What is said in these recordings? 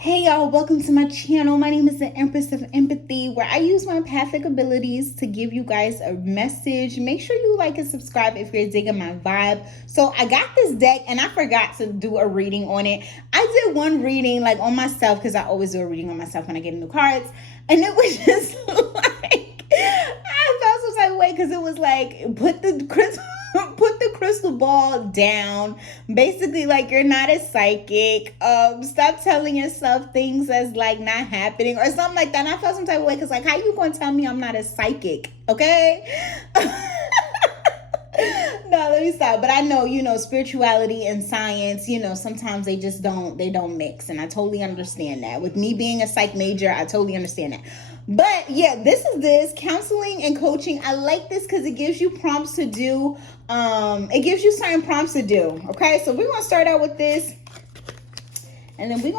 Hey y'all, welcome to my channel. My name is the Empress of Empathy, where I use my empathic abilities to give you guys a message. Make sure you like and subscribe if you're digging my vibe. So I got this deck and I forgot to do a reading on it. I did one reading like on myself because I always do a reading on myself when I get new cards. And it was just like, I felt some type of way because it was like, put the crystal ball down. Basically, like, you're not a psychic. Stop telling yourself things that's like not happening or something like that. And I felt some type of way because, like, how you gonna tell me I'm not a psychic? Okay. No, let me stop. But I know, spirituality and science, sometimes they just don't mix. And I totally understand that. With me being a psych major, I totally understand that. But yeah, this counseling and coaching. I like this because it gives you prompts to do. It gives you certain prompts to do. Okay, so we're gonna start out with this, and then we're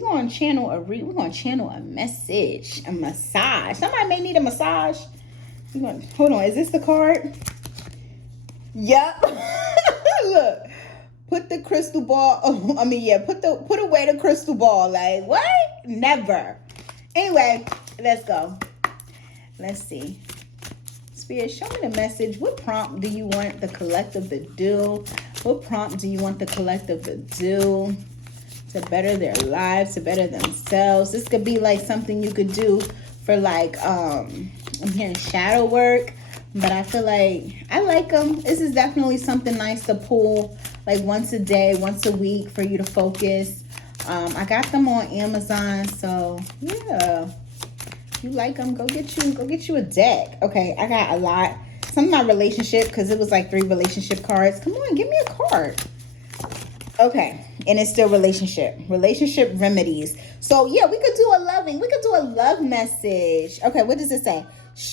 gonna channel a message, a massage. Somebody may need a massage. Hold on, is this the card? Yep. Look, put the crystal ball. Put away the crystal ball. Like, what? Never. Anyway, let's go. Let's see. Spirit, show me the message. What prompt do you want the collective to do? What prompt do you want the collective to do to better their lives, to better themselves? This could be like something you could do for like, I'm hearing shadow work, but I feel like I like them. This is definitely something nice to pull like once a day, once a week for you to focus. I got them on Amazon, so yeah. If you like them, go get you a deck. Okay, I got a lot. Some of my relationship, because it was like 3 relationship cards. Come on, give me a card. Okay, and it's still relationship remedies. So yeah, we could do a love message. Okay, what does it say?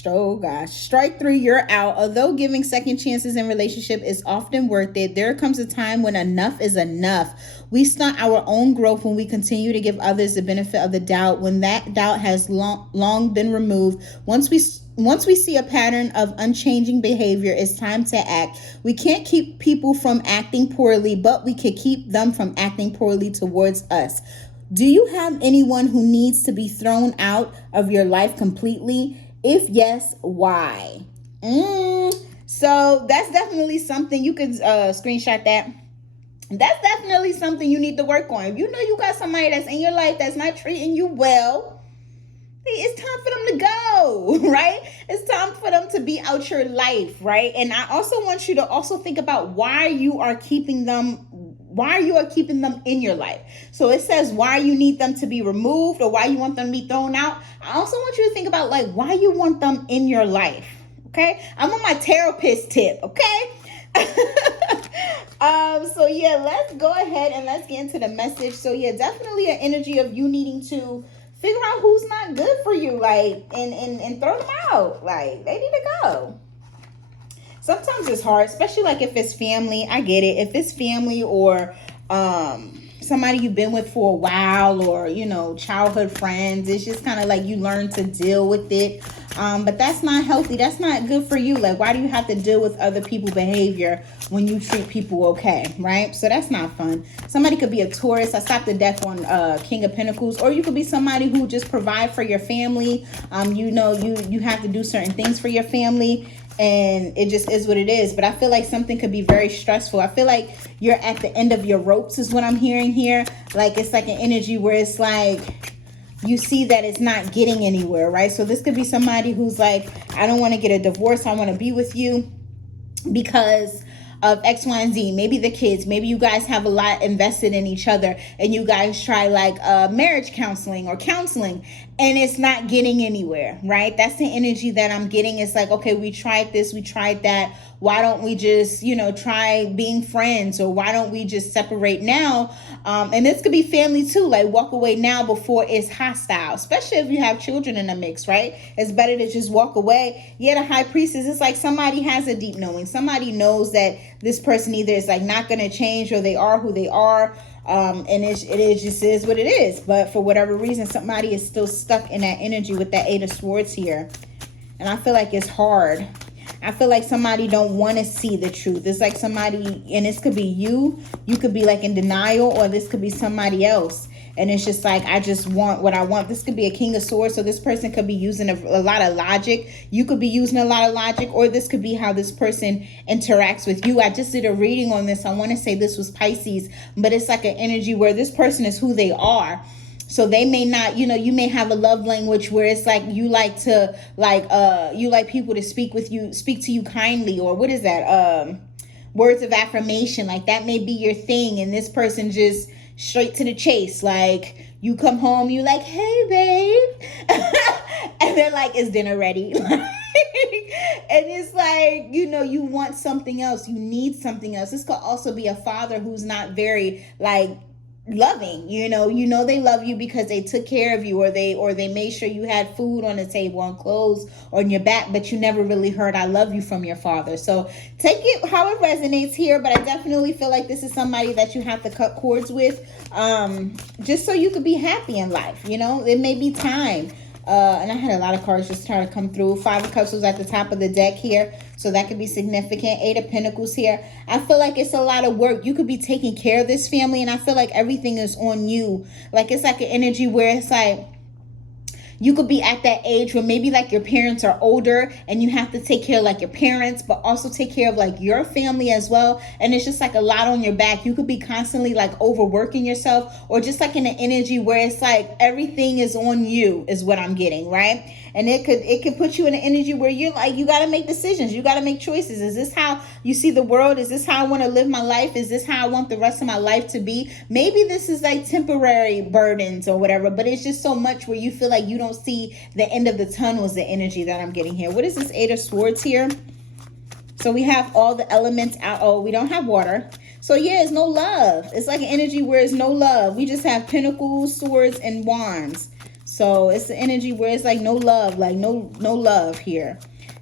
Oh gosh, strike 3, you're out. Although giving second chances in relationship is often worth it, there comes a time when enough is enough. We stunt our own growth when we continue to give others the benefit of the doubt, when that doubt has long been removed. Once we see a pattern of unchanging behavior, it's time to act. We can't keep people from acting poorly, but we can keep them from acting poorly towards us. Do you have anyone who needs to be thrown out of your life completely? If yes, why? So that's definitely something you could screenshot that. That's definitely something you need to work on. If you know you got somebody that's in your life that's not treating you well, it's time for them to go, right? It's time for them to be out your life, right? And I also want you to also think about why you are keeping them in your life. So it says why you need them to be removed or why you want them to be thrown out. I also want you to think about like why you want them in your life. Okay, I'm on my therapist tip. Okay. So yeah, let's go ahead and let's get into the message. So yeah, definitely an energy of you needing to figure out who's not good for you, like, and throw them out. Like, they need to go. Sometimes it's hard, especially like if it's family. I get it. If it's family or somebody you've been with for a while, or childhood friends, it's just kind of like you learn to deal with it. But that's not healthy. That's not good for you. Like, why do you have to deal with other people's behavior when you treat people okay, right? So that's not fun. Somebody could be a Taurus. I stopped the deck on King of Pentacles. Or you could be somebody who just provide for your family. You have to do certain things for your family. And it just is what it is. But I feel like something could be very stressful. I feel like you're at the end of your ropes is what I'm hearing here. Like, it's like an energy where it's like you see that it's not getting anywhere, right? So this could be somebody who's like, I don't want to get a divorce. I want to be with you because of X, Y, and Z. Maybe the kids, maybe you guys have a lot invested in each other and you guys try like marriage counseling or counseling and it's not getting anywhere, right? That's the energy that I'm getting. It's like, okay, we tried this, we tried that. Why don't we just, try being friends, or why don't we just separate now? And this could be family too, like walk away now before it's hostile, especially if you have children in the mix, right? It's better to just walk away. Yeah, the High Priestess, it's like somebody has a deep knowing. Somebody knows that this person either is like not going to change or they are who they are. And it just is what it is. But for whatever reason, somebody is still stuck in that energy with that 8 of Swords here. And I feel like it's hard. I feel like somebody don't want to see the truth. It's like somebody, and this could be you. You could be like in denial, or this could be somebody else. and it's just like, I just want what I want. This could be a King of Swords, so this person could be using a lot of logic. You could be using a lot of logic, or this could be how this person interacts with you. I just did a reading on this. I want to say this was Pisces, but it's like an energy where this person is who they are. So they may not, you may have a love language where it's like you like to you like people to speak to you kindly, or what is that? Words of affirmation. Like that may be your thing, and this person just straight to the chase. Like you come home, you like, hey babe, and they're like, is dinner ready? And it's like, you want something else, you need something else. This could also be a father who's not very like loving, they love you because they took care of you, or they made sure you had food on the table and clothes on your back, but you never really heard I love you from your father. So take it how it resonates here, but I definitely feel like this is somebody that you have to cut cords with, just so you could be happy in life. It may be time. And I had a lot of cards just trying to come through. 5 of Cups was at the top of the deck here, so that could be significant. 8 of Pentacles here. I feel like it's a lot of work. You could be taking care of this family, and I feel like everything is on you. Like it's like an energy where it's like you could be at that age where maybe like your parents are older and you have to take care of like your parents, but also take care of like your family as well. And it's just like a lot on your back. You could be constantly like overworking yourself, or just like in an energy where it's like everything is on you is what I'm getting, right? And it could put you in an energy where you're like, you got to make decisions. You got to make choices. Is this how you see the world? Is this how I want to live my life? Is this how I want the rest of my life to be? Maybe this is like temporary burdens or whatever, but it's just so much where you feel like you don't see the end of the tunnel is the energy that I'm getting here. What is this 8 of Swords here? So we have all the elements out. Oh, we don't have water. So yeah, it's no love. It's like an energy where it's no love. We just have Pentacles, Swords, and Wands. So it's the energy where it's like no love, like no love here.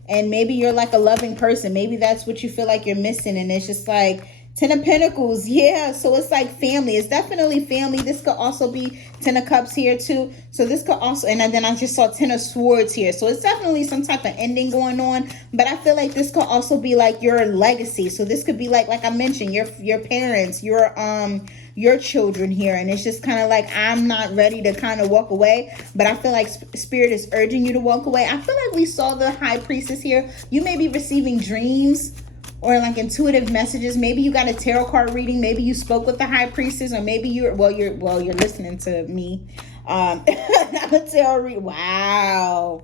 And maybe you're like a loving person. Maybe that's what you feel like you're missing. And it's just like 10 of Pentacles. Yeah, so it's like family. It's definitely family. This could also be 10 of Cups here too. So this could also, and then I just saw 10 of Swords here. So it's definitely some type of ending going on. But I feel like this could also be like your legacy. So this could be like I mentioned, your parents, your children here. And it's just kind of like, I'm not ready to kind of walk away, but I feel like Spirit is urging you to walk away. I feel like we saw the High Priestess here. You may be receiving dreams or like intuitive messages. Maybe you got a tarot card reading. Maybe you spoke with the High Priestess, or maybe you're listening to me. I'm a tarot read. Wow.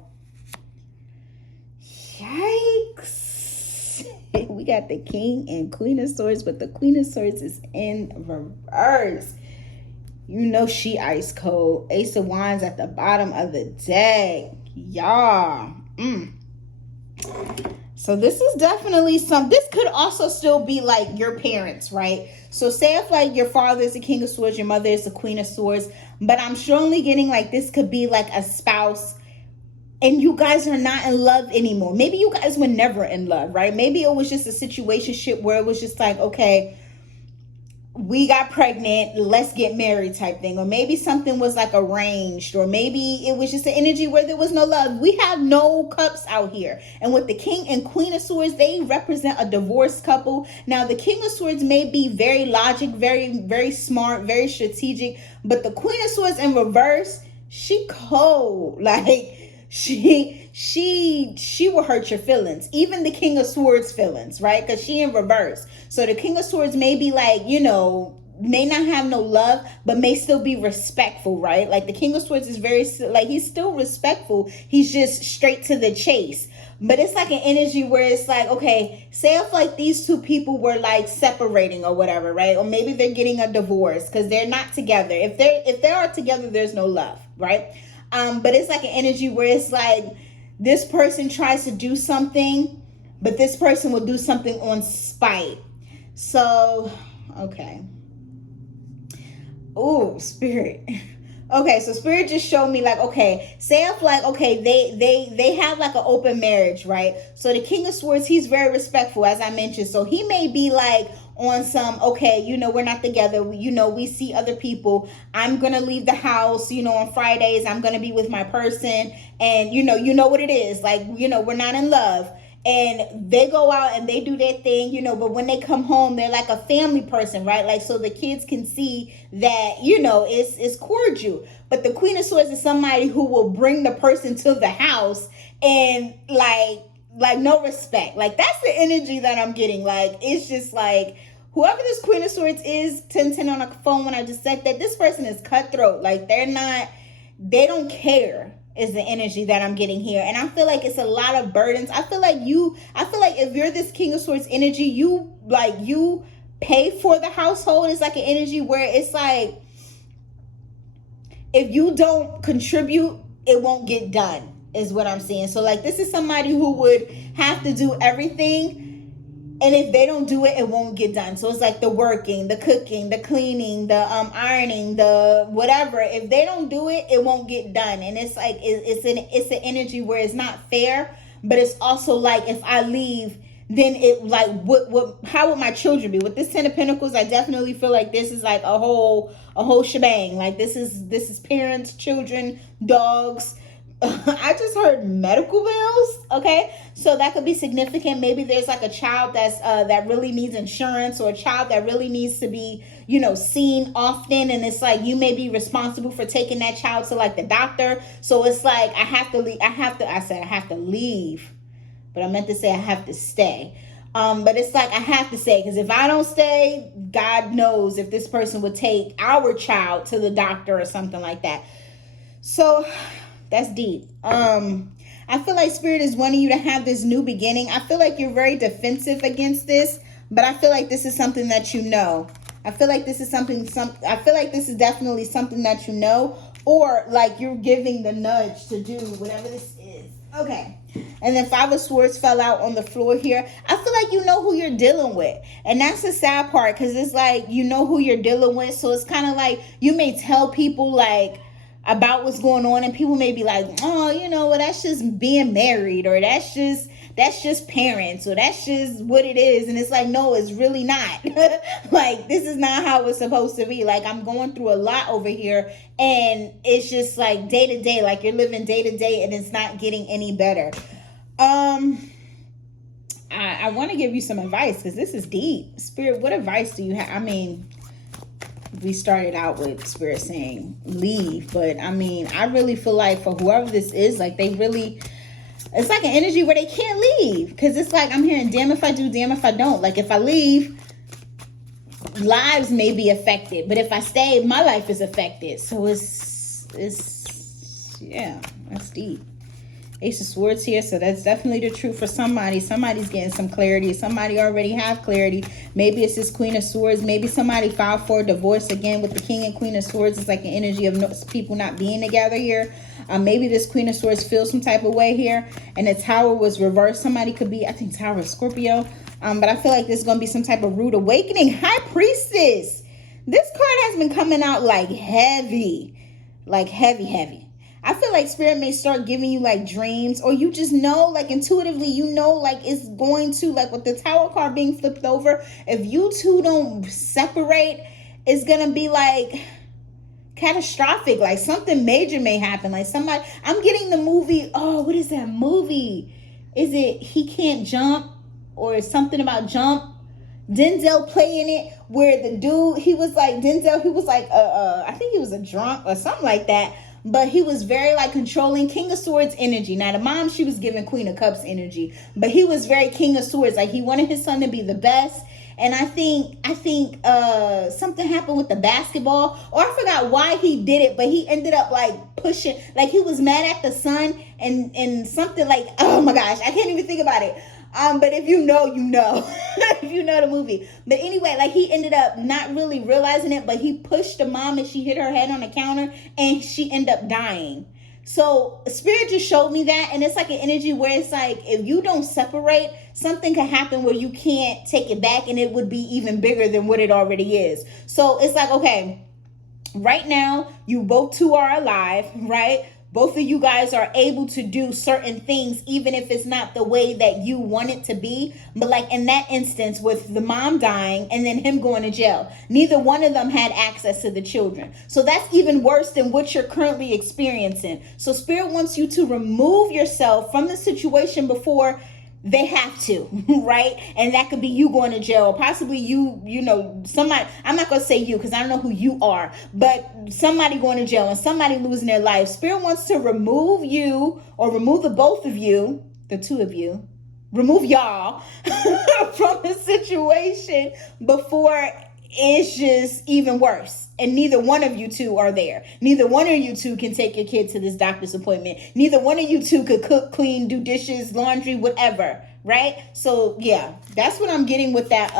Yikes. We got the King and Queen of Swords, but the Queen of Swords is in reverse. She ice cold. Ace of Wands at the bottom of the deck. Y'all. So this is definitely this could also still be like your parents, right? So say if like your father is the King of Swords, your mother is the Queen of Swords, but I'm strongly getting like this could be like a spouse and you guys are not in love anymore. Maybe you guys were never in love, right? Maybe it was just a situationship where it was just like, okay, we got pregnant, let's get married type thing. Or maybe something was like arranged, or maybe it was just an energy where there was no love. We have no cups out here. And with the King and Queen of Swords, they represent a divorced couple. Now the King of Swords may be very logic, very, very smart, very strategic, but the Queen of Swords in reverse, she cold. Like she will hurt your feelings, even the King of Swords feelings, right? Because she in reverse. So the King of Swords may be like, may not have no love, but may still be respectful, right? Like the King of Swords is very, like, he's still respectful. He's just straight to the chase. But it's like an energy where it's like, okay, say if like these two people were like separating or whatever, right? Or maybe they're getting a divorce because they're not together. If they are together, there's no love, right? But it's like an energy where it's like this person tries to do something, but this person will do something on spite. So, okay. Oh, Spirit. Okay, so Spirit just showed me like, okay, say if like, okay, they have like an open marriage, right? So the King of Swords, he's very respectful, as I mentioned. So he may be like on some, okay, we're not together. We see other people. I'm going to leave the house, on Fridays. I'm going to be with my person. And, you know what it is. Like, we're not in love. and they go out and they do their thing, you know, but when they come home, they're like a family person, right? Like, so the kids can see that, you know, it's cordial. But the Queen of Swords is somebody who will bring the person to the house and like no respect. Like, that's the energy that I'm getting. Like, it's just like, whoever this Queen of Swords is, 1010 on a phone when I just said that, this person is cutthroat. Like, they don't care is the energy that I'm getting here. And I feel like it's a lot of burdens. I feel like if you're this King of Swords energy, you pay for the household. It's like an energy where it's like, if you don't contribute, it won't get done, is what I'm saying. So like, this is somebody who would have to do everything, and if they don't do it, it won't get done. So it's like the working, the cooking, the cleaning, the ironing, the whatever. If they don't do it, it won't get done. And it's like, it's an energy where it's not fair, but it's also like, if I leave, then it like, how would my children be? With this 10 of Pentacles, I definitely feel like this is like a whole shebang. Like, this is parents, children, dogs. I just heard medical bills. Okay, so that could be significant. Maybe there's like a child that's that really needs insurance, or a child that really needs to be, you know, seen often, and it's like, you may be responsible for taking that child to like the doctor. So it's like, I have to leave. I said I have to leave, but I meant to say I have to stay. But it's like, I have to stay, because if I don't stay, God knows if this person would take our child to the doctor or something like that. So that's deep. I feel like Spirit is wanting you to have this new beginning. I feel like you're very defensive against this, but I feel like this is something that you know. I feel like this is I feel like this is definitely something that you know, or like you're giving the nudge to do whatever this is. Okay. And then 5 of Swords fell out on the floor here. I feel like you know who you're dealing with. And that's the sad part, because it's like, you know who you're dealing with. So it's kind of like, you may tell people like about what's going on, and people may be like, oh, you know, well, that's just being married, or that's just parents, or that's just what it is. And it's like, no, it's really not. Like, this is not how it's supposed to be. Like, I'm going through a lot over here, and it's just like day to day, like you're living day to day, and it's not getting any better. I want to give you some advice, because this is deep. Spirit, what advice do you have? I mean, we started out with Spirit saying leave, but I mean, I really feel like for whoever this is, like, they really, it's like an energy where they can't leave, because it's like, I'm hearing damn if I do, damn if I don't. Like, if I leave, lives may be affected, but if I stay, my life is affected. So it's yeah, that's deep. Ace of Swords here, so that's definitely the truth for somebody. Somebody's getting some clarity. Somebody already have clarity. Maybe it's this Queen of Swords. Maybe somebody filed for a divorce again with the King and Queen of Swords. It's like an energy of people not being together here. Maybe this Queen of Swords feels some type of way here, and the Tower was reversed. Somebody could be, I think Tower is Scorpio, but I feel like there's going to be some type of rude awakening. High Priestess. This card has been coming out like heavy, like heavy. I feel like Spirit may start giving you like dreams, or you just know, like intuitively, you know, like it's going to, like with the Tower card being flipped over, if you two don't separate, it's going to be like catastrophic. Like something major may happen. Like somebody, I'm getting the movie. Oh, what is that movie? Is it He Can't Jump, or something about jump? Denzel playing it, where the dude, he was like, I think he was a drunk or something like that. But he was very like controlling, King of Swords energy. Now the mom, she was giving Queen of Cups energy, but he was very King of Swords. Like he wanted his son to be the best. And I think something happened with the basketball, or I forgot why he did it, but he ended up like pushing, like he was mad at the son, and something like, oh my gosh, I can't even think about it. But if you know, you know. If you know the movie. But anyway, like he ended up not really realizing it, but he pushed the mom and she hit her head on the counter and she ended up dying. So Spirit just showed me that, and it's like an energy where it's like, if you don't separate, something can happen where you can't take it back, and it would be even bigger than what it already is. So it's like, okay, right now, you both two are alive, right? Both of you guys are able to do certain things, even if it's not the way that you want it to be. But like in that instance with the mom dying and then him going to jail, neither one of them had access to the children. So that's even worse than what you're currently experiencing. So Spirit wants you to remove yourself from the situation before they have to, right? And that could be you going to jail, or possibly somebody, I'm not going to say you because I don't know who you are, but somebody going to jail and somebody losing their life. Spirit wants to remove you, or remove the both of you, the two of you, remove y'all from the situation before it's just even worse. And neither one of you two are there. Neither one of you two can take your kid to this doctor's appointment. Neither one of you two could cook, clean, do dishes, laundry, whatever. Right? So yeah, that's what I'm getting with that.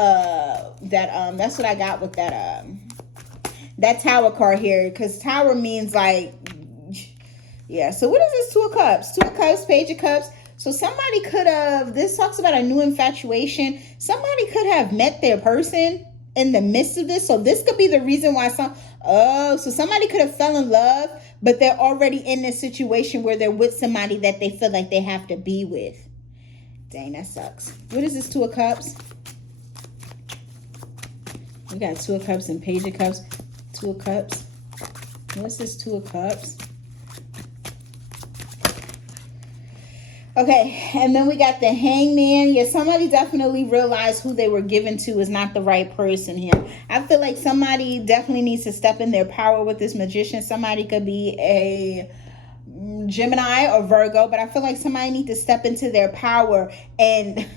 That's what I got with that Tower card here. Because Tower means like, yeah. So what is this? Two of Cups. Two of Cups, Page of Cups. So somebody could have, this talks about a new infatuation. Somebody could have met their person in the midst of this. So this could be the reason why so somebody could have fell in love, but they're already in this situation where they're with somebody that they feel like they have to be with. Dang, that sucks. What is this Two of Cups? We got Two of Cups and Page of Cups. Two of Cups. What's this Two of Cups? Okay, and then we got the Hangman. Yeah, somebody definitely realized who they were given to is not the right person here. I feel like somebody definitely needs to step in their power with this Magician. Somebody could be a Gemini or Virgo, but I feel like somebody needs to step into their power and...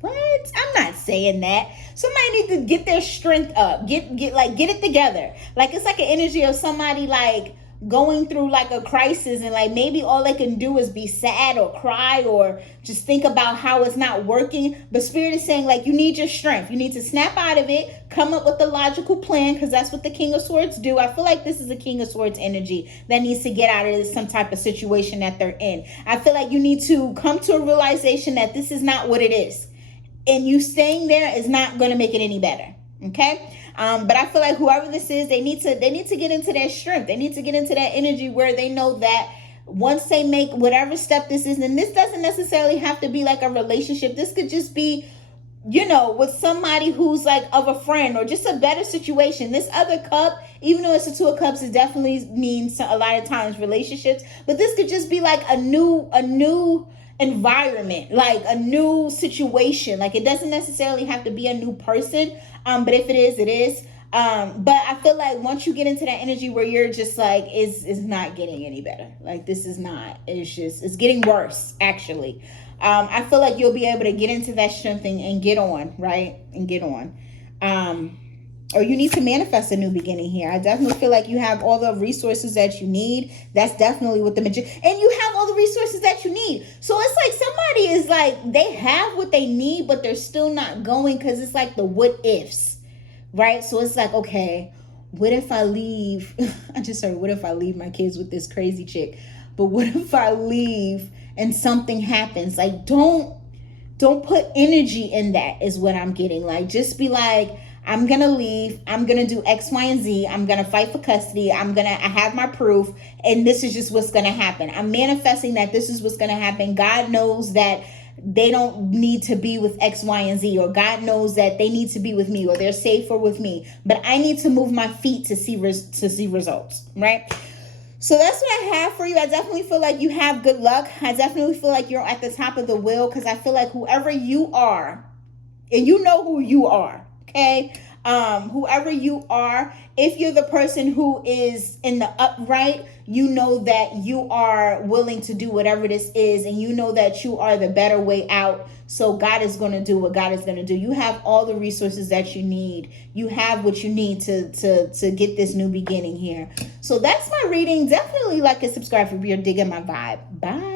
What? I'm not saying that. Somebody needs to get their strength up. Get it together. Like, it's like an energy of somebody like going through like a crisis, and like maybe all they can do is be sad or cry or just think about how it's not working. But Spirit is saying like you need your strength. You need to snap out of it, come up with a logical plan, because that's what the King of Swords do. I feel like this is a King of Swords energy that needs to get out of this, some type of situation that they're in. I feel like you need to come to a realization that this is not what it is. And you staying there is not going to make it any better. Okay? But I feel like whoever this is, they need to get into their strength. They need to get into that energy where they know that once they make whatever step this is, and this doesn't necessarily have to be like a relationship. This could just be, with somebody who's like of a friend or just a better situation. This other cup, even though it's a Two of Cups, it definitely means a lot of times relationships. But this could just be like a new environment, like a new situation. Like, it doesn't necessarily have to be a new person, but if it is, it is. But I feel like once you get into that energy where you're just like, it's not getting any better. Like, this is not, it's getting worse, actually. I feel like you'll be able to get into that strength and get on, right? And get on. Or you need to manifest a new beginning here. I definitely feel like you have all the resources that you need. That's definitely what the Magician, and you have all the resources that you need. So it's like somebody is like, they have what they need, but they're still not going, because it's like the what ifs, right? So it's like, okay, what if I leave? I just heard, what if I leave my kids with this crazy chick? But what if I leave and something happens? Like, don't put energy in that, is what I'm getting. Like, just be like, I'm going to leave. I'm going to do X, Y, and Z. I'm going to fight for custody. I have my proof. And this is just what's going to happen. I'm manifesting that this is what's going to happen. God knows that they don't need to be with X, Y, and Z, or God knows that they need to be with me, or they're safer with me. But I need to move my feet to see results, right? So that's what I have for you. I definitely feel like you have good luck. I definitely feel like you're at the top of the wheel, because I feel like whoever you are, and you know who you are, okay? Whoever you are, if you're the person who is in the upright, you know that you are willing to do whatever this is, and you know that you are the better way out. So God is going to do what God is going to do. You have all the resources that you need. You have what you need to get this new beginning here. So that's my reading. Definitely like and subscribe if you're digging my vibe. Bye.